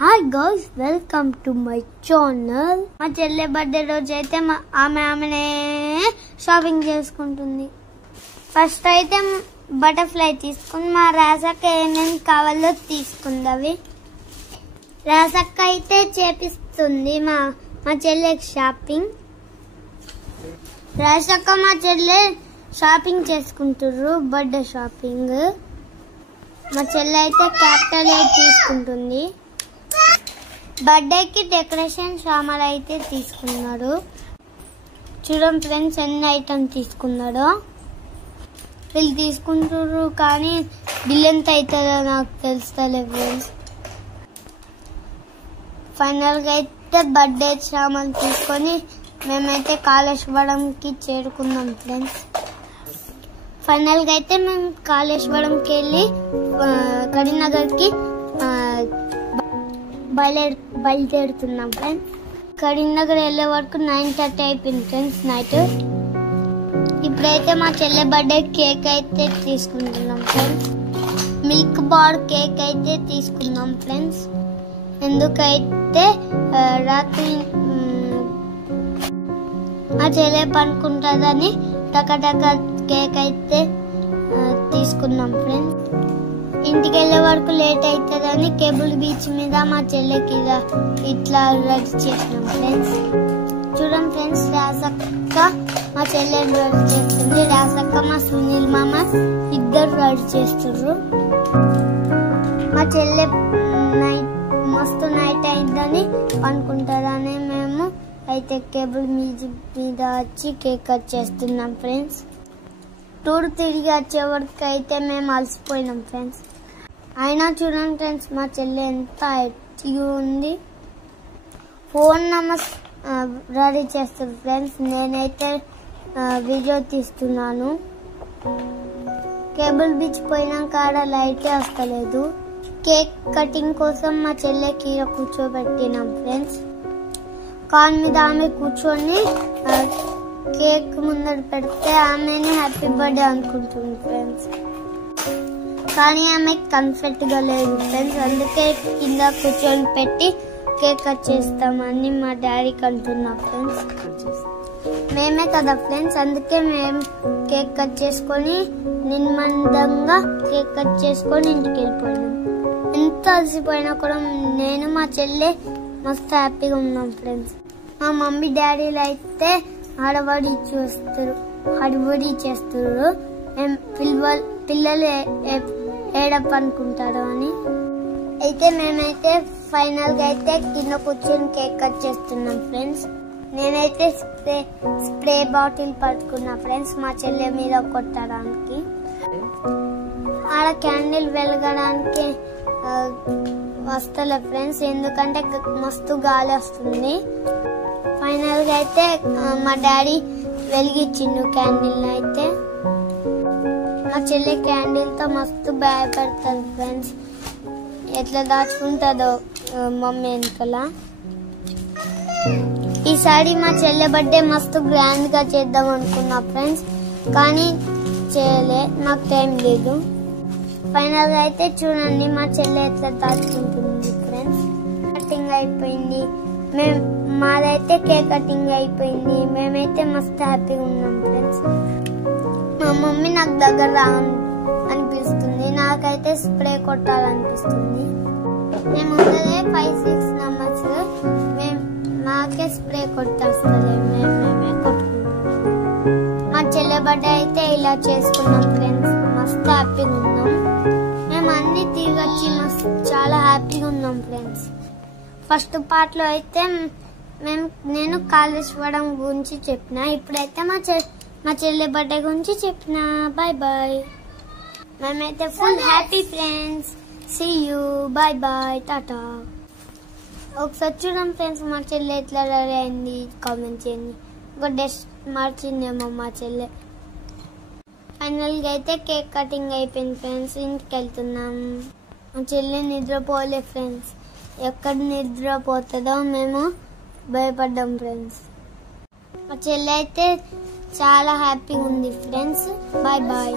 Hi guys, welcome to my channel. మా చెల్లె birthday రోజు అయితే ఆమెనే షాపింగ్ చేసుకుంటుంది. ఫస్ట్ అయితే బటర్ఫ్లై తీసుకుని మా రాసక్క ఏమేమి కావాలో తీసుకుంది. అవి రాసక్క అయితే చేపిస్తుంది మా చెల్లెకి షాపింగ్. రాసక్క మా చెల్లె షాపింగ్ చేసుకుంటారు, బర్త్డే షాపింగ్. మా చెల్లె అయితే క్యాపిటల్ తీసుకుంటుంది. బర్త్డేకి డెకరేషన్ సామాన్లు అయితే తీసుకున్నాడు. చూడండి ఫ్రెండ్స్, ఎన్ని ఐటమ్ తీసుకున్నాడో. వీళ్ళు తీసుకుంటారు కానీ బిల్ ఎంత అవుతుందో నాకు తెలుస్తలే ఫ్రెండ్స్. ఫైనల్గా అయితే బర్త్డే సామాన్లు తీసుకొని మేమైతే కాళేశ్వరంకి చేరుకున్నాం ఫ్రెండ్స్. ఫైనల్గా అయితే మేము కాళేశ్వరంకి వెళ్ళి కరీంనగర్కి బయలుదేరుతున్నాం ఫ్రెండ్స్. కరీంనగర్ వెళ్ళే వరకు 9:30 అయిపోయింది ఫ్రెండ్స్ నైట్. ఇప్పుడైతే మా చెల్లె బర్త్డే కేక్ అయితే తీసుకుంటున్నాం ఫ్రెండ్స్. మిల్క్ బార్ కేక్ అయితే తీసుకున్నాం ఫ్రెండ్స్. ఎందుకైతే రాత్రి మా చెల్లె పనుకుంటుందని టక కేక్ అయితే తీసుకున్నాం ఫ్రెండ్స్. ఇంటికి వెళ్ళే వరకు లేట్ అవుతుందని కేబుల్ బీచ్ మీద మా చెల్లెకి ఇట్లా రెడీ చేసినాం ఫ్రెండ్స్. చూడండి ఫ్రెండ్స్, రాసక్క మా చెల్లెని రెడీ చేస్తుంది. రాసక్క మా సునీల్ మామ ఇద్దరు రెడీ చేస్తున్నారు. మా చెల్లె మస్తు నైట్ అయిందని అనుకుంటారని మేము అయితే కేబుల్ మీద వచ్చి కేక్ కట్ చేస్తున్నాం ఫ్రెండ్స్. టూర్ తిరిగి వచ్చే వరకు అయితే మేము అలసిపోయినాం ఫ్రెండ్స్. అయినా చూడండి ఫ్రెండ్స్, మా చెల్లె ఎంత యాక్టివ్గా ఉంది. ఫోన్ నెంబర్ రెడీ చేస్తారు ఫ్రెండ్స్. నేనైతే వీడియో తీస్తున్నాను. కేబుల్ బీచ్ పోయినాక ఆడ లైటే వస్తలేదు. కేక్ కటింగ్ కోసం మా చెల్లెకి కూర్చోబెట్టినాం ఫ్రెండ్స్. కాల్ మీద ఆమె కూర్చొని కేక్ ముందర పెడితే ఆమెని హ్యాపీ బర్త్డే అనుకుంటుంది ఫ్రెండ్స్. కానీ ఆమె కంఫర్ట్ గా లేదు ఫ్రెండ్స్. అందుకే కింద కూర్చొని పెట్టి కేక్ కట్ చేస్తామని మా డాడీకి అంటున్నా ఫ్రెండ్స్. మేమే కదా ఫ్రెండ్స్, అందుకే మేము కేక్ కట్ చేసుకొని నిర్బంధంగా కేక్ కట్ చేసుకొని ఇంటికి వెళ్ళిపోయినాం. ఎంత అలసిపోయినా కూడా నేను మా చెల్లె మస్తు హ్యాపీగా ఉన్నాం ఫ్రెండ్స్. మా మమ్మీ డాడీలు అయితే హడబడి చేస్తారు. పిల్లలు ఏడప్ అనుకుంటారు అని. అయితే మేమైతే ఫైనల్ గా అయితే కింద కూర్చొని కేక్ కట్ చేస్తున్నాం ఫ్రెండ్స్. నేనైతే స్ప్రే బాటిల్ పట్టుకున్నా ఫ్రెండ్స్ మా చెల్లె మీద కొట్టడానికి. ఆడ క్యాండిల్ వెలగడానికి వస్తలే ఫ్రెండ్స్, ఎందుకంటే మస్తు గాలి వస్తుంది. ఫైనల్ గా అయితే మా డాడీ వెలిగించిండు క్యాండిల్. అయితే మా చెల్లె క్యాండిల్ తో మస్తు భయపడుతుంది ఫ్రెండ్స్. ఎట్లా దాచుకుంటుందో మమ్మీ వెనకల. ఈసారి మా చెల్లె బర్త్డే మస్తు గ్రాండ్ గా చేద్దాం అనుకున్నా ఫ్రెండ్స్, కానీ చేయలే, నాకు టైం లేదు. ఫైనల్ గా అయితే చూడండి మా చెల్లె ఎట్లా దాచుకుంటుంది ఫ్రెండ్స్. కటింగ్ అయిపోయింది. మాదైతే కేక్ కటింగ్ అయిపోయింది. మేమైతే మస్తు హ్యాపీగా ఉన్నాం ఫ్రెండ్స్. మా మమ్మీ నాకు దగ్గర అనిపిస్తుంది, నాకైతే స్ప్రే కొట్టాలనిపిస్తుంది. మేము ఉన్నదే 5-6 నెంబర్స్, మాకే స్ప్రే కొట్టేస్తుంది. మేమే కొట్టుకుంటాం. మా చెల్లె బర్త్డే అయితే ఇలా చేసుకున్నాం ఫ్రెండ్స్. మస్తు హ్యాపీగా ఉన్నాం. మేము అన్ని తిరిగొచ్చి చాలా హ్యాపీగా ఉన్నాం ఫ్రెండ్స్. ఫస్ట్ పార్ట్ లో అయితే నేను కాళేశ్వరం గురించి చెప్పిన. ఇప్పుడైతే మా చెల్లె బర్త్డే గురించి చెప్పిన. Bye bye. మేమైతే full happy friends. See you, bye bye, tata. ఒకసారి చూడండి ఫ్రెండ్స్ మా చెల్లె ఎట్లా రెడీ అయింది, కామెంట్ చేయండి. ఒక డ్రెస్ మార్చిందేమో మా చెల్లె. ఫైనల్ గా అయితే కేక్ కటింగ్ అయిపోయింది ఫ్రెండ్స్. ఇంటికి వెళ్తున్నాం. మా చెల్లె నిద్రపోలే ఫ్రెండ్స్. ఎక్కడ నిద్రపోతుందో మేము భయపడ్డాం ఫ్రెండ్స్. మా చెల్లె అయితే చాలా హ్యాపీగా ఉంది ఫ్రెండ్స్. Bye bye.